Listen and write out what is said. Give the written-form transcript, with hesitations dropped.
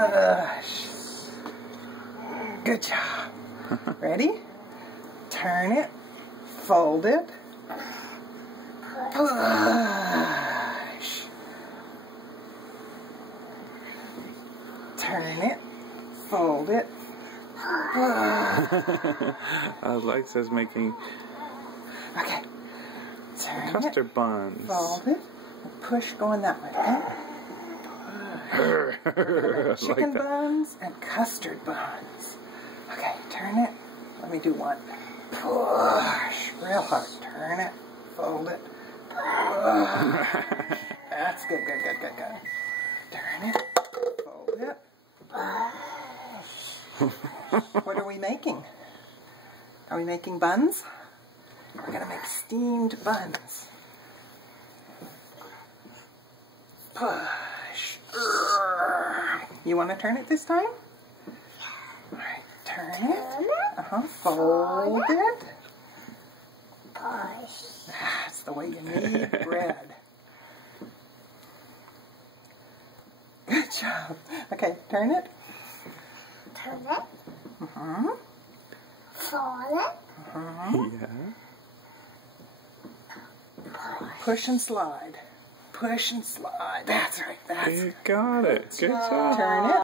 Push. Good job. Ready? Turn it. Fold it. Push. Turn it. Fold it. Alexa's making Okay. Turn custard it. buns. Fold it. Push going that way. Okay? Chicken buns and custard buns. Okay, turn it. Let me do one. Push. Real hard. Turn it. Fold it. Push. That's good, good, good, good, good. Turn it. Fold it. What are we making? Are we making buns? We're going to make steamed buns. Push. You want to turn it this time? Alright, turn it. Fold it. Push. That's the way you need bread. Good job. Okay, turn it. Turn it. Fold it. Yeah. Push and slide. Push and slide. That's right. That's You got it. Good job. Turn it.